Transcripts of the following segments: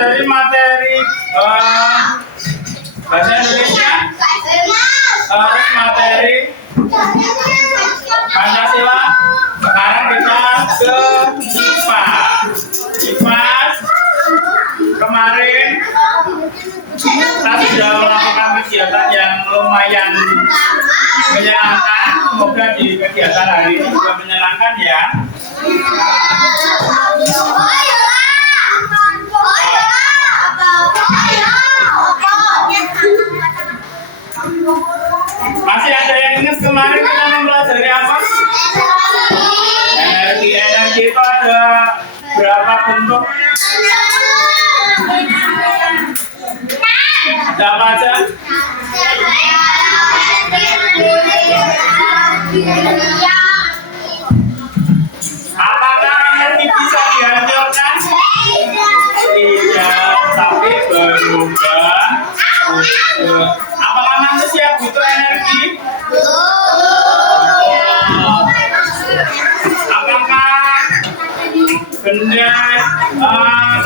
dari materi bahasa Indonesia, terus materi Pancasila. Sekarang kita ke IPA. IPA kemarin kita sudah melakukan kegiatan yang lumayan menyenangkan. Semoga di kegiatan hari ini juga menyenangkan ya. Masih ada yang ingat kemarin kita mempelajari apa? Energi itu ada berapa bentuk? Ada apa aja? Apakah energi bisa dihancurkan? Tidak, tapi berubah. Apakah manusia butuh energi? Apakah benda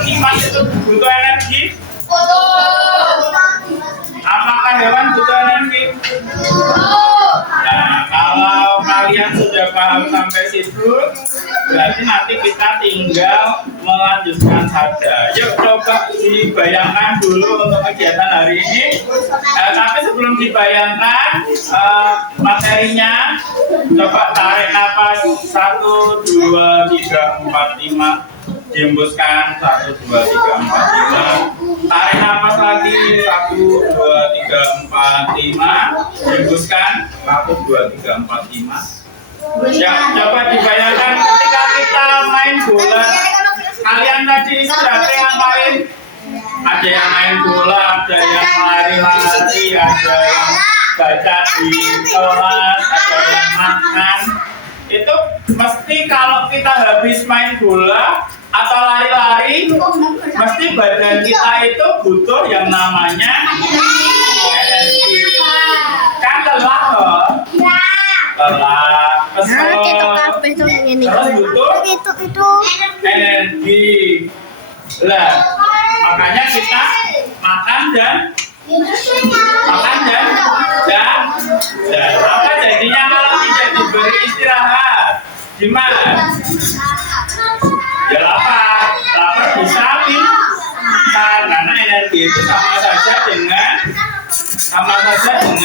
kipas itu butuh energi? Apakah hewan butuh energi? Nah, kalau kalian sudah paham sampai situ, berarti nanti kita tinggal melanjutkan saja. Yuk coba dibayangkan dulu untuk kegiatan hari ini. Tapi sebelum dibayangkan materinya, coba tarik nafas 1, 2, 3, 4, 5. Dihembuskan 1, 2, 3, 4, 5. Tarik nafas lagi 1, 2, 3, 4, 5. Dihembuskan 1, 2, 3, 4, 5. Ya, coba dibayangkan ketika kita main bola. Kalian tadi istirahatnya ngapain? Ada yang main bola, ada yang lari-lari, ada yang baca di kelas, ada yang makan. Itu mesti kalau kita habis main bola atau lari-lari, mesti badan kita itu butuh yang namanya energi. Kan lelah loh. Lelah, kesel, terus butuh energi. Lah, makanya kita makan dan apa jadinya kalau tidak diberi istirahat? Gimana? Ya lapar bisa karena energi itu sama saja dengan tenaga.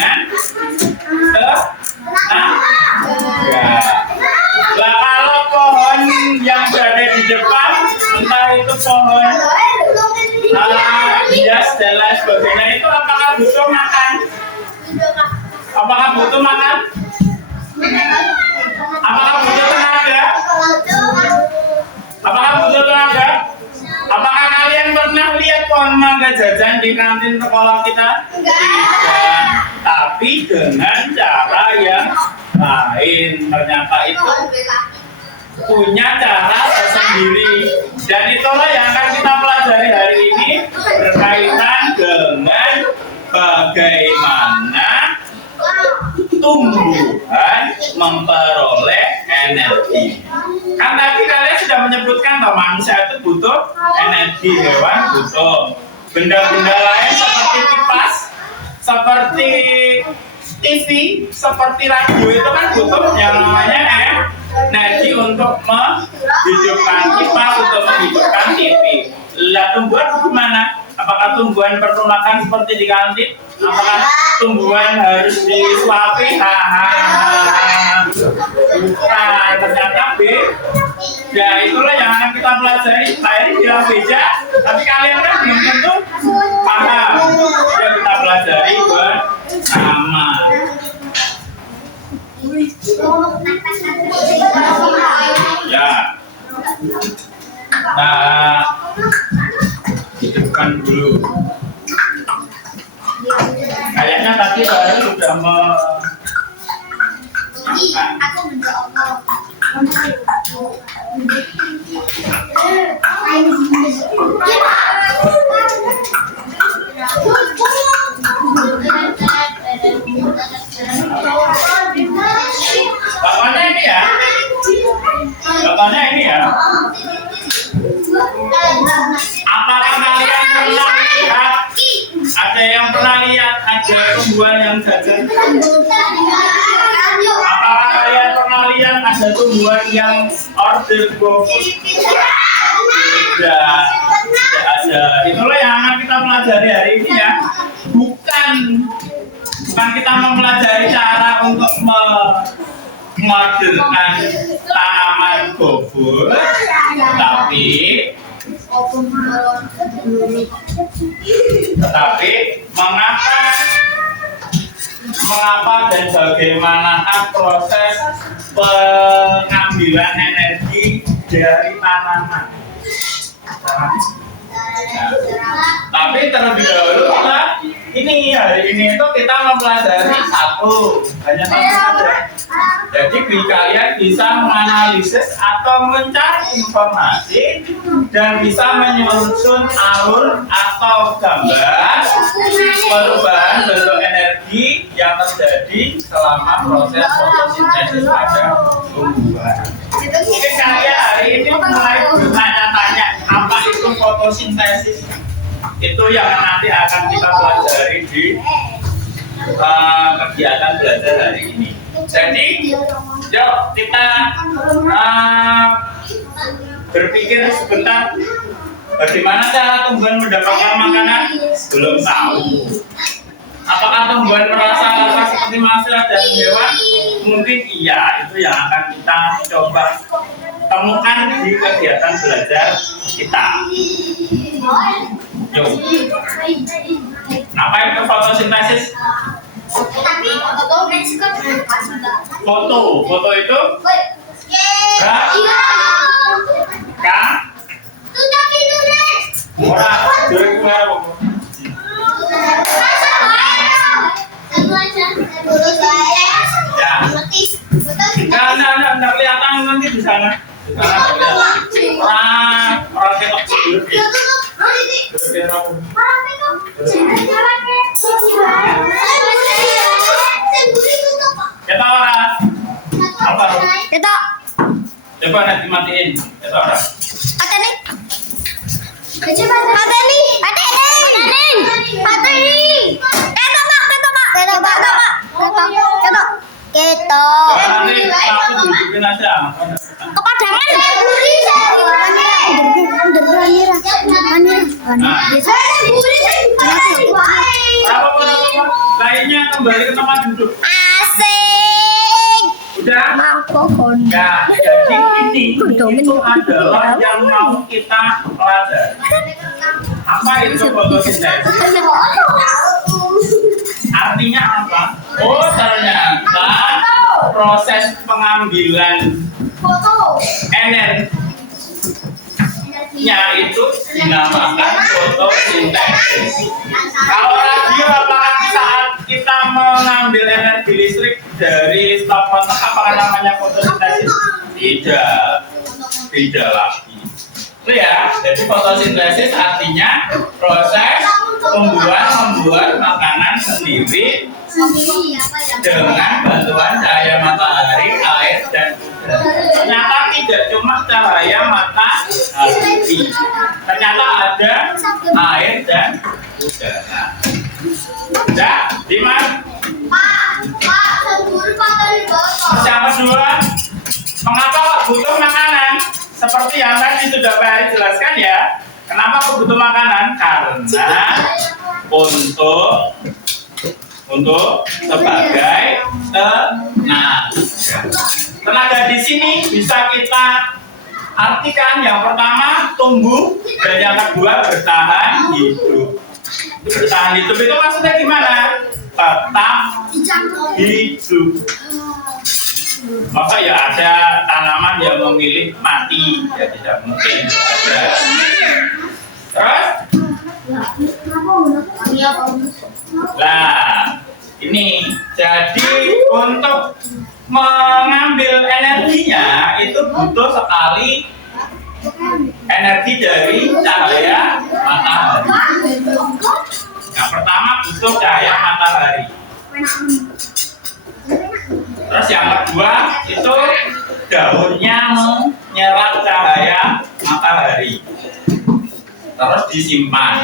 Lah kalau pohon yang berada di depan, entah itu pohon hias dan lain sebagainya, itu apakah butuh makan? Apakah butuh makan? Apakah butuh tenaga? Apakah butuh tenaga? Apakah kalian pernah lihat pohon mangga jajan di kantin sekolah kita? Tidak. Tapi dengan cara yang lain. Ternyata itu punya cara tersendiri. Dan itulah yang akan kita pelajari hari ini, berkaitan dengan bagaimana tumbuhan memperoleh energi. Kan tadi kalian sudah menyebutkan bahwa manusia itu butuh energi, hewan butuh, benda-benda lain seperti kipas, seperti TV, seperti radio itu kan butuh yang namanya energi untuk menghidupkan kipas, untuk menghidupkan TV. Lah tumbuhan gimana? Apakah tumbuhan perlu makan seperti di kantin? Apakah tumbuhan harus disuapi? Bukan, ternyata B. Ya itulah yang akan kita pelajari. Saya ini bilang beda, tapi kalian kan belum tentu paham. Ya kita pelajari bersama. Ya. Nah, hidupkan dulu. Kayaknya tadi saya sudah aku mendoakan. Contohnya ini ya. Contohnya ini ya. Apakah kalian pernah lihat? Ada yang pernah lihat ada tumbuhan yang jajan? Apakah kalian pernah lihat ada tumbuhan yang order GoFood? Tidak ada. Itulah yang akan kita pelajari hari ini ya. Bukan kita mempelajari cara untuk mengorderkan tanaman GoFood, tetapi mengapa dan bagaimana proses pengambilan energi dari tanaman. Tapi terlebih dahulu hari ini itu kita mempelajari hanya satu saja. Jadi kalian bisa menganalisis atau mencari informasi dan bisa menyusun alur atau gambar perubahan bentuk energi yang terjadi selama proses fotosintesis pada tumbuhan. Mungkin kalian hari ini mulai bertanya-tanya apa itu fotosintesis. Itu yang nanti akan kita pelajari di kegiatan belajar hari ini. Jadi, yuk kita berpikir sebentar bagaimana cara tumbuhan mendapatkan makanan? Belum tahu. Apakah tumbuhan merasa rasa seperti manusia dan hewan? Mungkin iya. Itu yang akan kita coba temukan di kegiatan belajar kita. Yuk. Apa itu fotosintesis? Foto itu Nah, kelihatan nanti di sana. Orang ketok kita orang apa? Kita Coba nanti matiin. Kita orang. ada nih. Ada nih. Ketok. Nanti aku tunjukin aja. Kepadangan. Lainnya kembali ke tempat duduk. Asik. Udah? Ya, jadi ini itu adalah yang mau kita pelajari. Apa itu fotosintesis? Artinya apa? Oh, ternyata proses pengambilan energinya itu dinamakan fotosintesis. Kalau radio, apakah saat kita mengambil energi listrik dari stop kontak, apakah namanya fotosintesis? Tidak lagi. Itu ya. Jadi fotosintesis artinya proses membuat makanan sendiri dengan bantuan cahaya matahari, air, dan udara. Ternyata tidak cuma cahaya matahari, ternyata ada air dan udara. Ya, Dimas. Siapa dua? Mengapa kok butuh makanan? Seperti yang tadi sudah Pak Ari jelaskan ya. Kenapa kok butuh makanan? Karena untuk sebagai tenaga. Tenaga di sini bisa kita artikan yang pertama tumbuh dan yang kedua bertahan hidup. Bertahan hidup itu maksudnya gimana? Tetap hidup. Maka ya ada tanaman yang memilih mati, ya tidak mungkin ada. Terus? Nah, ini jadi untuk mengambil energinya itu butuh sekali energi dari cahaya matahari. Yang pertama butuh cahaya matahari. Terus yang kedua itu daunnya menyerap cahaya matahari. Terus disimpan.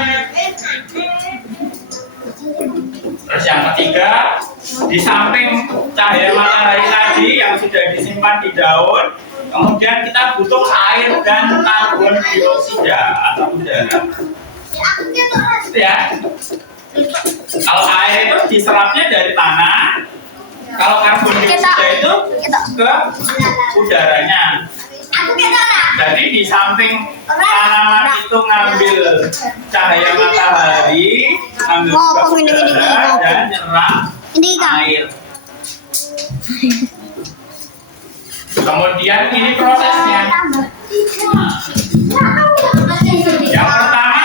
yang ketiga, di samping cahaya matahari tadi yang sudah disimpan di daun, kemudian kita butuh air dan karbon dioksida atau udara. Ya. Kalau air itu diserapnya dari tanah, kalau karbon dioksida itu ke udaranya. Jadi di samping tanaman itu ngambil cahaya matahari, ngambil udara dan nyerap air. Kemudian ini prosesnya. Yang pertama,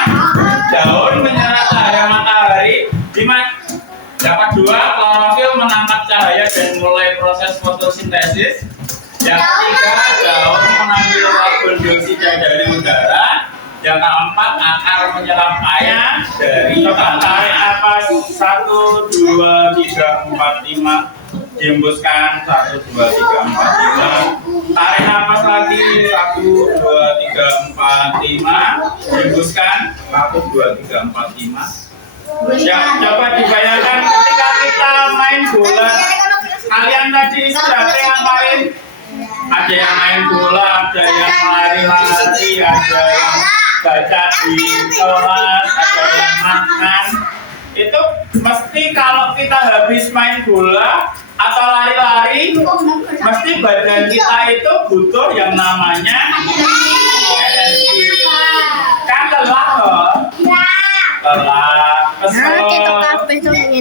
daun menyerap cahaya matahari. Yang kedua, klorofil menangkap cahaya dan mulai proses fotosintesis. Yang ketiga, daun mengambil karbon dioksida dari udara. Yang keempat, akar menyerap air dari tanah. Tarik nafas 1, 2, 3, 4, 5. Dihembuskan 1, 2, 3, 4, 5. Tarik nafas lagi 1, 2, 3, 4, 5. Dihembuskan 1, 2, 3, 4, 5. Ya, coba dibayangkan ketika kita main bola. Kalian tadi sudah ngapain? Ada yang main bola, ada yang lari-lari, ada yang baca di kelas, ada yang makan. Itu mesti kalau kita habis main bola atau lari-lari, mesti badan kita itu butuh yang namanya energi. Kan lelah loh. Lelah, kesel,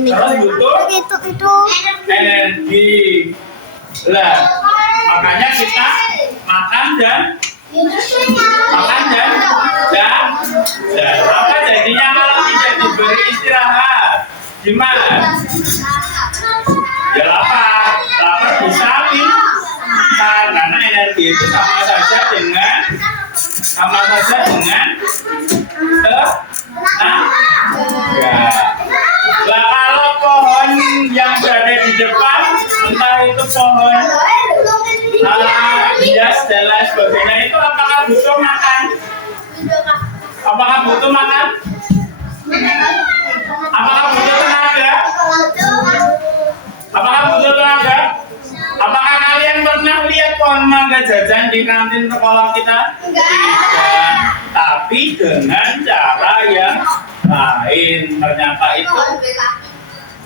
terus butuh energi. Lah, makanya kita makan dan apa jadinya kalau tidak diberi istirahat? Gimana? Ya lapar bisa karena energi itu sama saja dengan tenaga. Lah kalau pohon yang berada di depan, entah itu pohon hias dan lain sebagainya, itu apakah butuh makan? Apakah butuh makan? Apakah butuh tenaga? Apakah butuh tenaga? Apakah kalian pernah lihat pohon mangga jajan di kantin sekolah kita? Tidak. Tapi dengan cara yang lain. Ternyata itu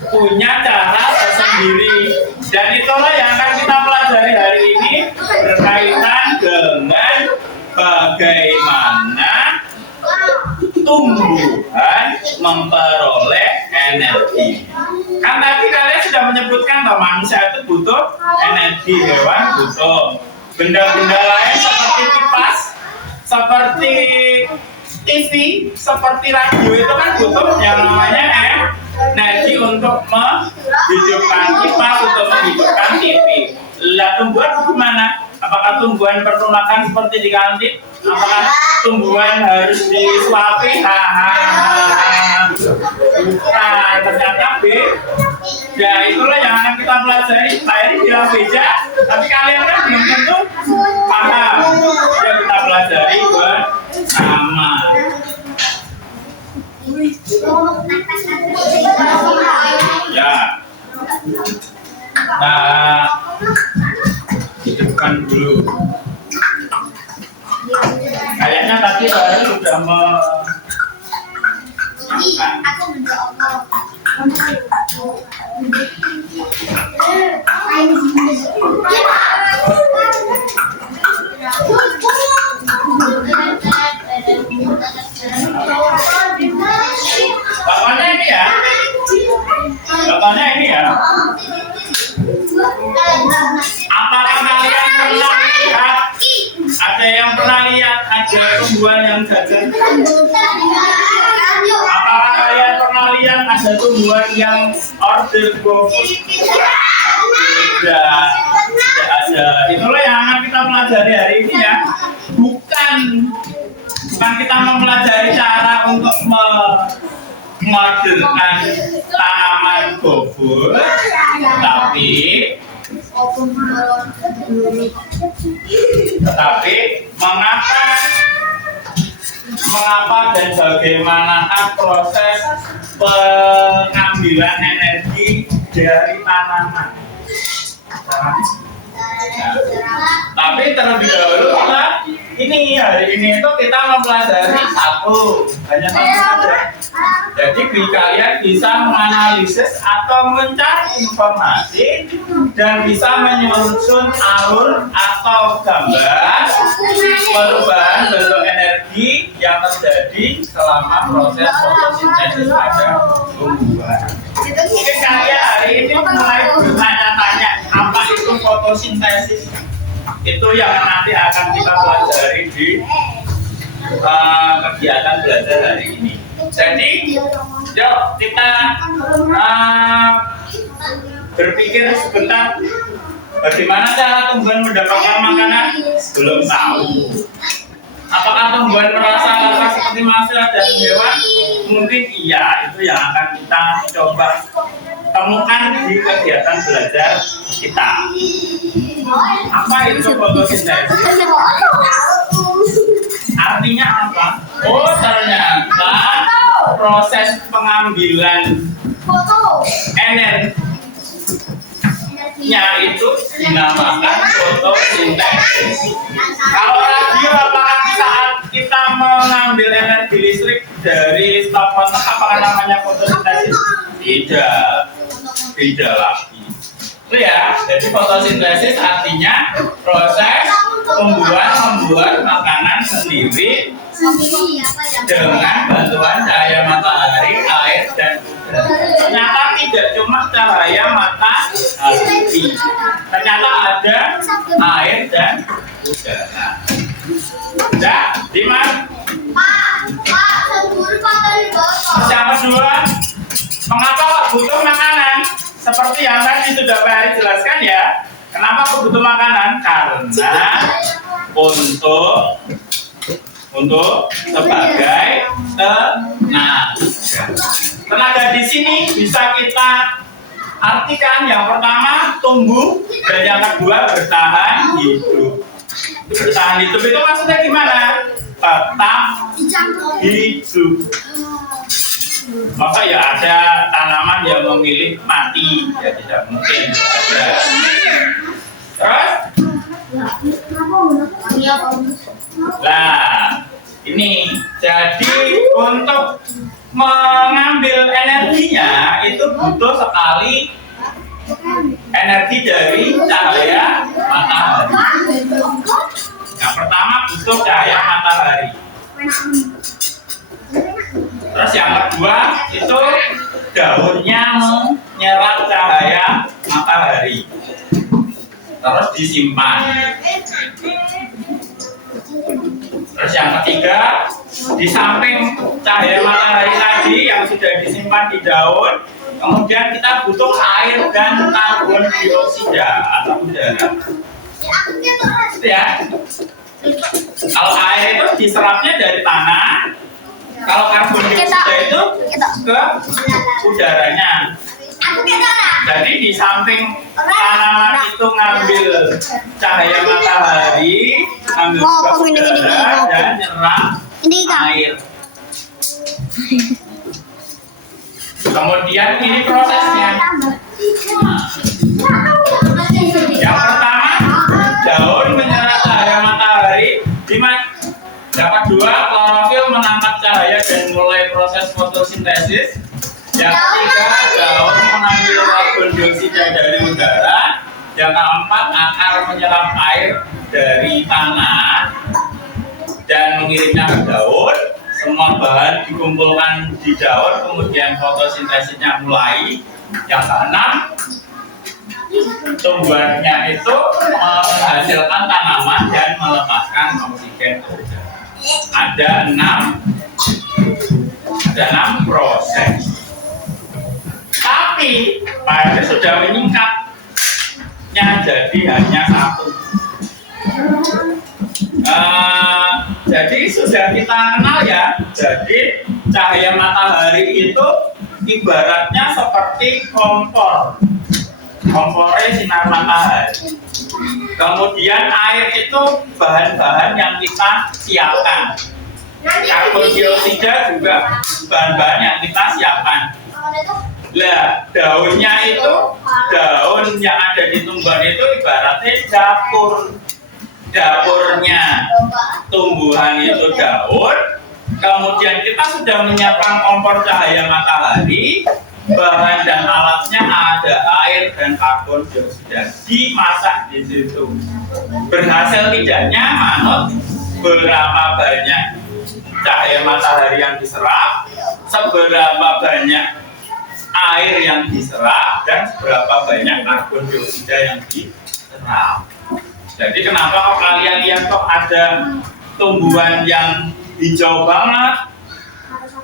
punya cara tersendiri. Dan itulah yang akan kita pelajari hari ini, berkaitan dengan bagaimana tumbuhan memperoleh energi. Kan tadi kalian sudah menyebutkan bahwa manusia itu butuh energi, hewan butuh. Benda-benda lain seperti kipas, seperti TV, seperti radio itu kan butuh yang namanya energi untuk menghidupkan kipas, untuk menghidupkan TV. Lah tumbuhan gimana? Apakah tumbuhan perlu makan seperti di kantin? Apakah tumbuhan harus disuapi? Bukan, ternyata B. Ya itulah yang akan kita pelajari. Saya ini bilang beda, tapi kalian kan belum tentu paham. Ya kita pelajari bersama. Ya. Nah, hidupkan dulu. Kayaknya tadi baru sudah Contohnya ini ya. Contohnya ini ya. Apakah kalian pernah lihat? Ada yang pernah lihat ada tumbuhan yang jajan? Apakah kalian pernah lihat ada tumbuhan yang order GoFood? Tidak ada. Itulah yang akan kita pelajari hari ini ya. Bukan kita mempelajari cara untuk memorderkan tanaman GoFood, tetapi mengapa dan bagaimana proses pengambilan energi dari tanaman. Tapi terlebih dahulu hari ini itu kita mempelajari hanya satu saja. Jadi kalian bisa menganalisis atau mencari informasi dan bisa menyusun alur atau gambar perubahan bentuk energi yang terjadi selama proses fotosintesis pada tumbuhan. Mungkin kalian hari ini mulai bertanya-tanya apa itu fotosintesis. Itu yang nanti akan kita pelajari di kegiatan belajar hari ini. Jadi, yuk kita berpikir sebentar bagaimana cara tumbuhan mendapatkan makanan? Belum tahu. Apakah tumbuhan merasa rasa seperti manusia dan hewan? Mungkin iya, itu yang akan kita coba temukan di kegiatan belajar kita. Apa itu fotosintesis? Artinya apa? Oh, ternyata proses pengambilan energinya itu dinamakan fotosintesis. Kalau radio, apakah saat kita mengambil energi listrik dari stop kontak apakah namanya fotosintesis? Tidak lagi. Itu ya. Jadi fotosintesis artinya proses membuat makanan sendiri dengan bantuan cahaya matahari, air, dan udara. Ternyata tidak cuma cahaya matahari, ternyata ada air dan udara. Udah, Dimas? Siapa dua? Mengapa kok butuh makanan? Seperti yang tadi sudah Pak Ari jelaskan ya. Kenapa kok butuh makanan? Karena untuk sebagai tenaga. Tenaga di sini bisa kita artikan yang pertama tumbuh dan yang kedua bertahan hidup. Bertahan hidup itu maksudnya gimana? Tetap hidup. Maka ya ada tanaman yang memilih mati, ya tidak mungkin ada. Terus, nah ini jadi untuk mengambil energinya itu butuh sekali energi dari cahaya matahari. Yang pertama butuh cahaya matahari. Terus yang kedua itu daunnya menyerap cahaya matahari. Terus disimpan. Terus yang ketiga, di samping cahaya matahari tadi yang sudah disimpan di daun, kemudian kita butuh air dan karbon dioksida atau udara. Ya. Kalau air itu diserapnya dari tanah. Kalau karbon dioksida itu ke udaranya. Jadi di samping tanaman itu ngambil cahaya matahari, ngambil udara dan nyerap air. Kemudian ini prosesnya. Yang pertama, daun menyerap cahaya matahari. Yang kedua, klorofil menangkap cahaya dan mulai proses fotosintesis. Yang ketiga, daun mengambil karbon dioksida dari udara. Yang keempat, akar menyerap air dari tanah dan mengirimnya ke daun. Semua bahan dikumpulkan di daun, kemudian fotosintesisnya mulai. Yang keenam, tumbuhannya itu menghasilkan tanaman dan melepaskan oksigen ke udara. Ada enam proses. Tapi Pak Ari sudah menyingkatnya jadi hanya satu. Jadi sudah kita kenal ya. Jadi cahaya matahari itu ibaratnya seperti kompor. Kompornya sinar matahari. Kemudian air itu bahan-bahan yang kita siapkan. karbon dioksida juga bahan-bahan yang kita siapkan. Lah, daunnya itu, daun yang ada di tumbuhan itu ibaratnya dapurnya tumbuhan itu daun. Kemudian kita sudah menyiapkan kompor cahaya matahari, bahan dan alatnya ada air dan karbon dioksida, dimasak di situ. Berhasil tidaknya manut berapa banyak cahaya matahari yang diserap, seberapa banyak air yang diserap, dan seberapa banyak karbon dioksida yang diserap. Jadi kenapa kok kalian lihat kok ada tumbuhan yang hijau banget,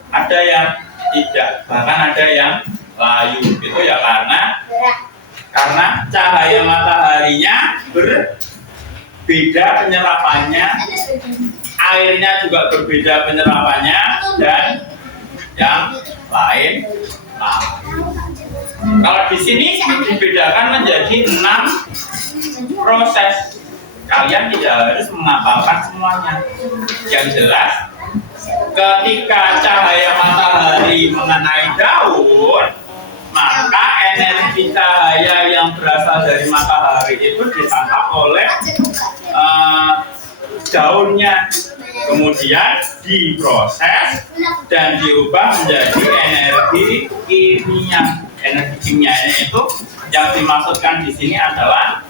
ada yang tidak, bahkan ada yang layu. Itu ya karena cahaya mataharinya berbeda penyerapannya, airnya juga berbeda penyerapannya, dan yang lain. Kalau di sini dibedakan menjadi 6 proses. Kalian tidak harus menghafalkan semuanya. Yang jelas, ketika cahaya matahari mengenai daun, maka energi cahaya yang berasal dari matahari itu ditangkap oleh daunnya, kemudian diproses dan diubah menjadi energi kimia. Energi kimianya itu yang dimaksudkan di sini adalah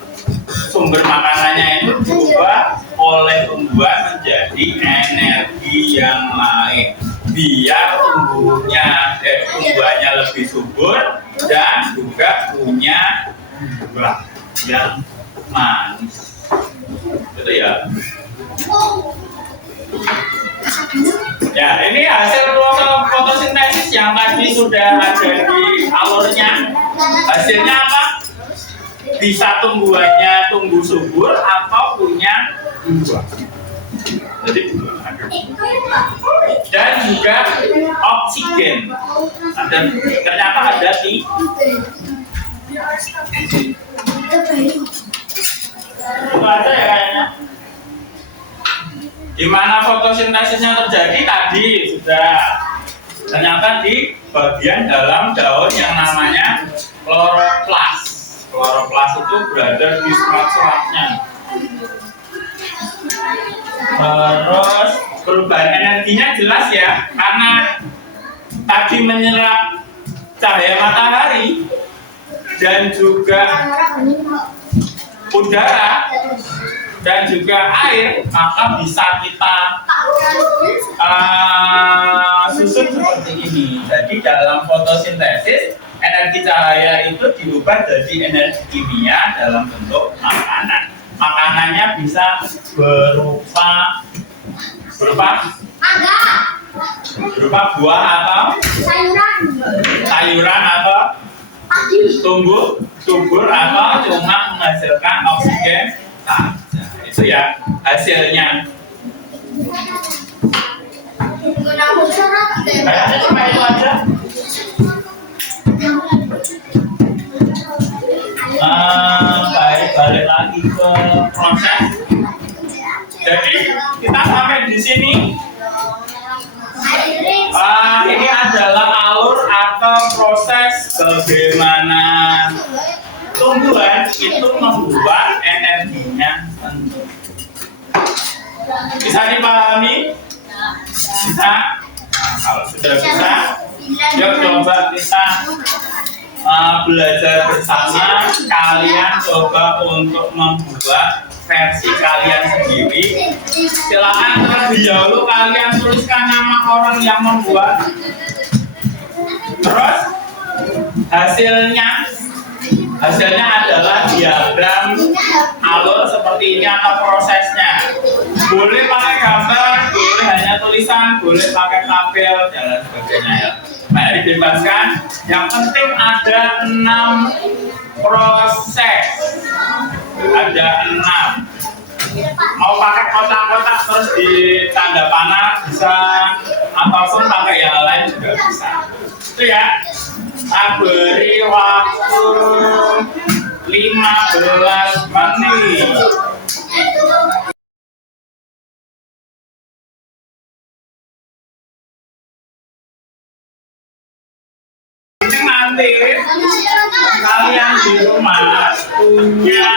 sumber makanannya itu diubah oleh tumbuhan menjadi energi yang lain, biar tumbuhannya lebih subur dan juga punya buah yang manis. Itu ya. Ya, ini hasil fotosintesis yang tadi sudah ada di alurnya. Hasilnya apa? Bisa tumbuhannya tumbuh subur atau punya buah. Jadi dan juga oksigen. Ternyata ada di itu ada ya kayaknya. Di mana fotosintesisnya terjadi tadi sudah. Ternyata di bagian dalam daun yang namanya kloroplas. Kloroplas itu berada di serat-seratnya. Terus perubahan energinya jelas ya, karena tadi menyerap cahaya matahari dan juga udara dan juga air, maka bisa kita susun seperti ini. Jadi dalam fotosintesis, energi cahaya itu diubah jadi energi kimia dalam bentuk makanan. Makanannya bisa berupa buah atau sayuran atau subur atau cuma menghasilkan oksigen saja. Itu ya hasilnya. Kayaknya cuma itu aja. Balik lagi ke proses. Jadi kita sampai di sini. Ini adalah alur atau proses bagaimana tumbuhan itu membuat energinya sendiri. Bisa dipahami? Bisa? Kalau sudah bisa, yuk coba kita belajar bersama. Kalian coba untuk membuat versi kalian sendiri. Silakan terlebih dahulu kalian tuliskan nama orang yang membuat. Terus hasilnya adalah diagram alur seperti ini atau prosesnya. Boleh pakai gambar, boleh hanya tulisan, boleh pakai tabel dan sebagainya ya. Mari dibebaskan. Yang penting ada 6 proses. Ada 6. Mau pakai kotak-kotak terus di tanda panah bisa, ataupun pakai yang lain juga bisa. Itu ya. Saya beri waktu 15 menit. punya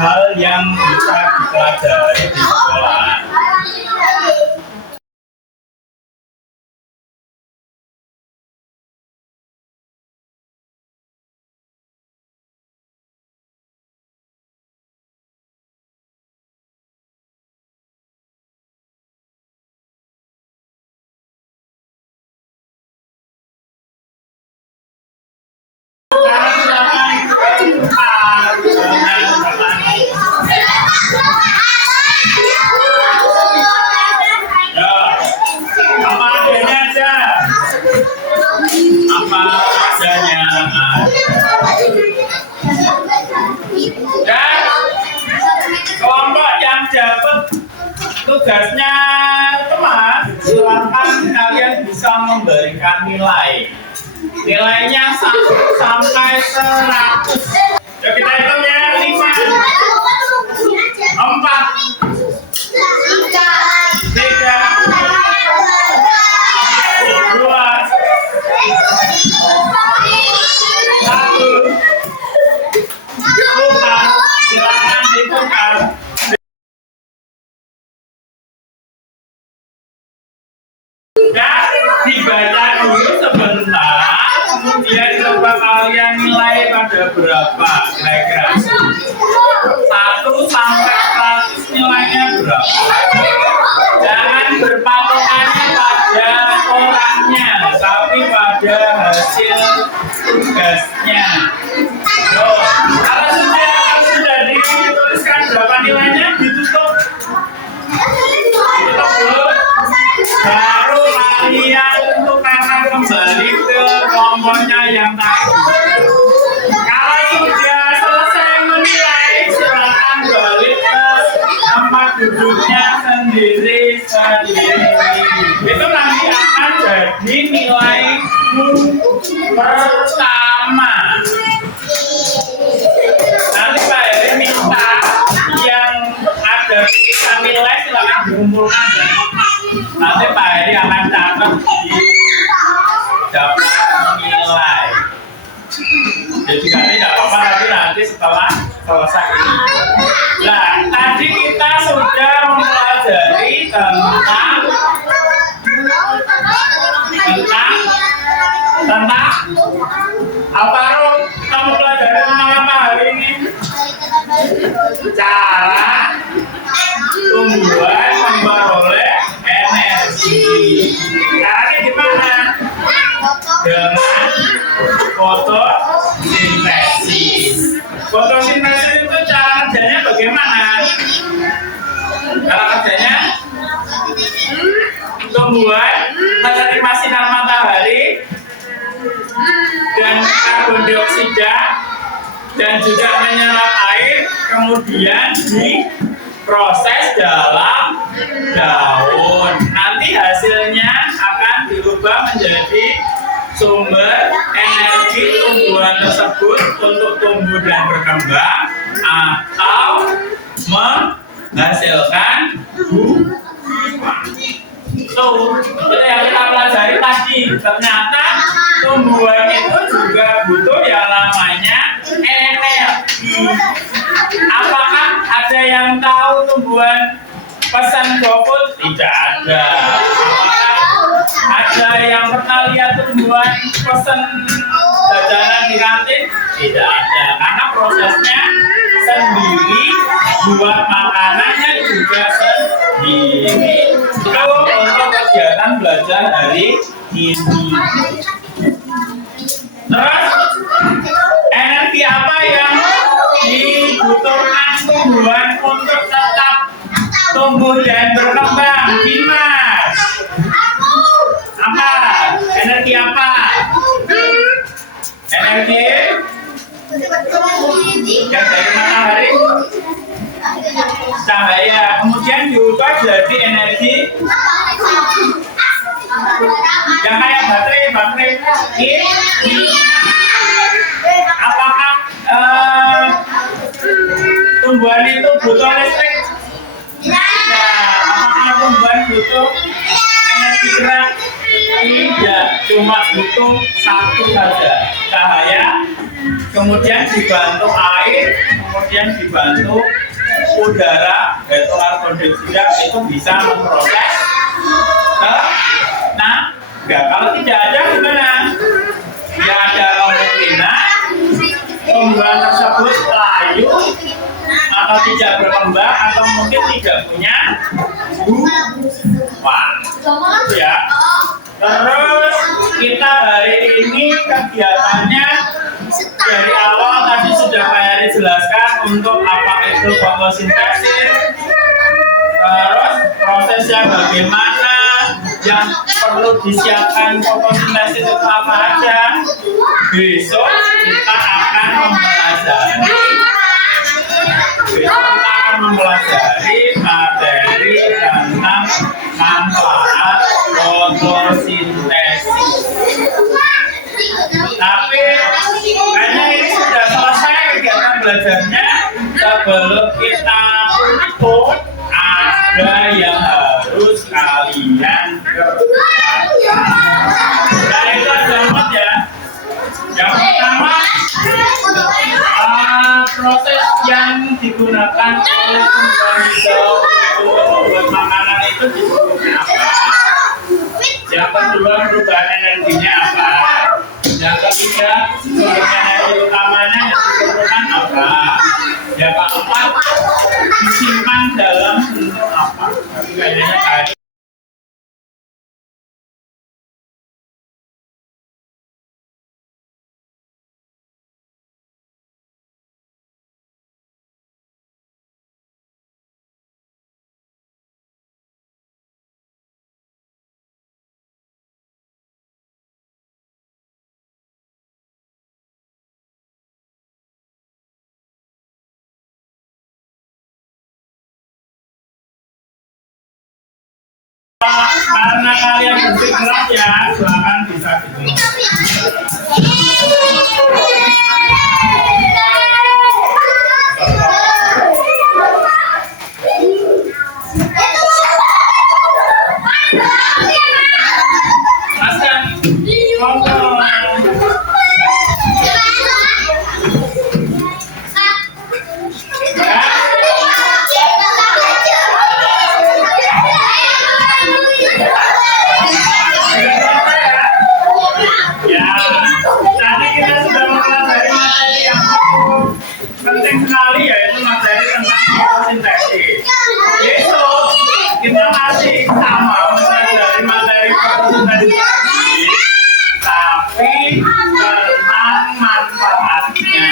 hal yang bisa dipelajari di sekolah. Apa adanya dan kelompok yang dapat tugasnya teman, silakan kalian bisa memberikan nilainya 1 sampai 100. Coba kita hitung ya, 5 4 3 2 1. Bukan, silakan dibuka. Dan dibaca dulu sebentar, kemudian coba kalian nilai pada berapa kira-kira. 1 sampai 100 nilainya berapa. Jangan berpatokannya pada orangnya, tapi pada hasil tugasnya. Loh, kalau sudah dituliskan berapa nilainya, ditutup dulu. Baru kalian tukarkan kembali ke kelompoknya yang tadi. Kalau sudah selesai menilai, silakan balik ke tempat duduknya sendiri-sendiri. Itu nanti akan jadi nilaimu pertama. Nanti Pak Heri minta yang ada kita nilai silakan dikumpulkan. Nanti Pak Heri akan catat di daftar nilai. Jadi kali tidak apa-apa, tapi nanti setelah selesai ini. Nah, tadi kita sudah mempelajari tentang apa Rom? Kita mempelajari tentang apa hari ini? Cara tumbuhan memperoleh energi. Caranya gimana? Dengan fotosintesis. Fotosintesis itu cara kerjanya bagaimana? Cara kerjanya tumbuhan menerima sinar matahari dan karbon dioksida dan juga menyerap air, kemudian diproses dalam daun. Nanti hasilnya akan dirubah menjadi sumber energi tumbuhan tersebut untuk tumbuh dan berkembang atau menghasilkan buah. Itu yang kita pelajari tadi. Ternyata tumbuhan itu juga butuh yang namanya energi. Apakah ada yang tahu tumbuhan pesan GoFood? Tidak ada. Apakah ada yang pernah lihat tumbuhan pesan jajanan di kantin? Tidak ada. Karena prosesnya sendiri, buat makanannya juga sendiri. Itu untuk kegiatan belajar hari ini. Terus energi apa yang dibutuhkan tumbuhan untuk tetap tumbuh dan berkembang? Dimas, apa? Energi apa? Energi yang dari matahari, cahaya, kemudian diubah jadi energi yang kayak baterai ini. Apakah tumbuhan itu butuh listrik? Apakah tumbuhan butuh energi gerak? Tidak, cuma butuh satu saja, cahaya, kemudian dibantu air, kemudian dibantu udara yaitu karbon dioksida itu bisa memproses tenaga. Kalau tidak ada gimana? Ya ada kemungkinan tumbuhan tersebut layu atau tidak berkembang atau mungkin tidak punya buah ya. Terus kita hari ini kegiatannya dari awal tadi sudah Pak jelaskan untuk apa itu fotosintesis, terus prosesnya bagaimana, yang perlu disiapkan fotosintesis itu apa aja. Besok kita akan mempelajari materi tentang manfaat fotosintesis. Tapi kayaknya ini sudah selesai kegiatan belajarnya. Sebelum kita tutup, ada yang harus kalian kerjakan. Nah itu ada empat ya. Yang pertama, proses yang digunakan oleh tumbuhan hijau untuk membuat makanan itu disebutnya apa? Yang kedua, perubahan energinya apa? Yang ketiga, sumber energi utamanya yang diperlukan apa? Yang keempat, disimpan dalam bentuk apa? Tapi kayaknya tadi karena kalian bersikeras ya, silakan bisa penting sekali yaitu materi tentang fotosintesis. Besok kita masih sama mempelajari materi fotosintesis, tapi tentang manfaatnya.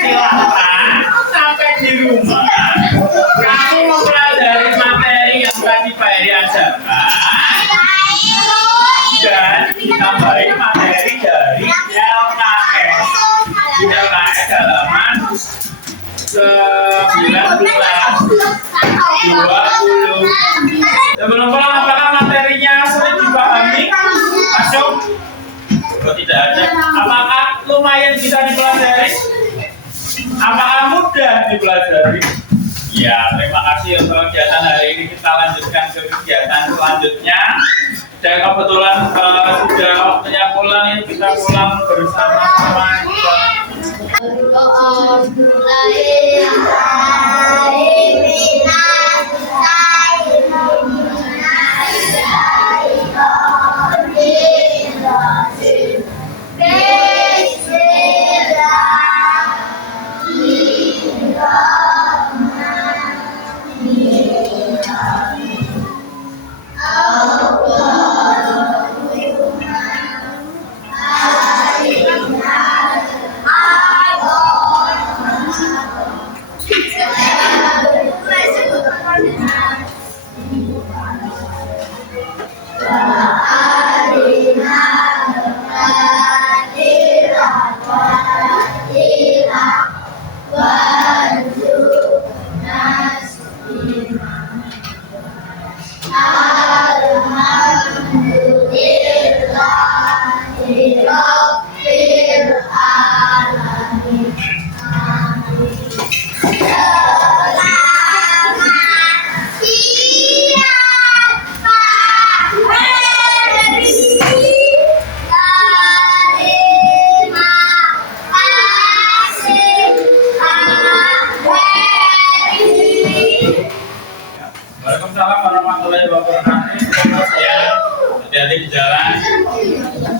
Silahkan sampai di rumah kamu mempelajari materi yang tadi Pak Heri ajarkan dan ditambahi materi dari LKS. Di LKS halaman 19, 20. Sebelum pulang, apakah materinya sulit dipahami? Masuk? Oh, tidak ada. Apakah lumayan bisa dipelajari? Apakah mudah dipelajari? Ya, terima kasih untuk kegiatan hari ini. Kita lanjutkan ke kegiatan selanjutnya. Dan kebetulan sudah waktunya pulang, ini kita pulang bersama-sama. hati-hati di jalan.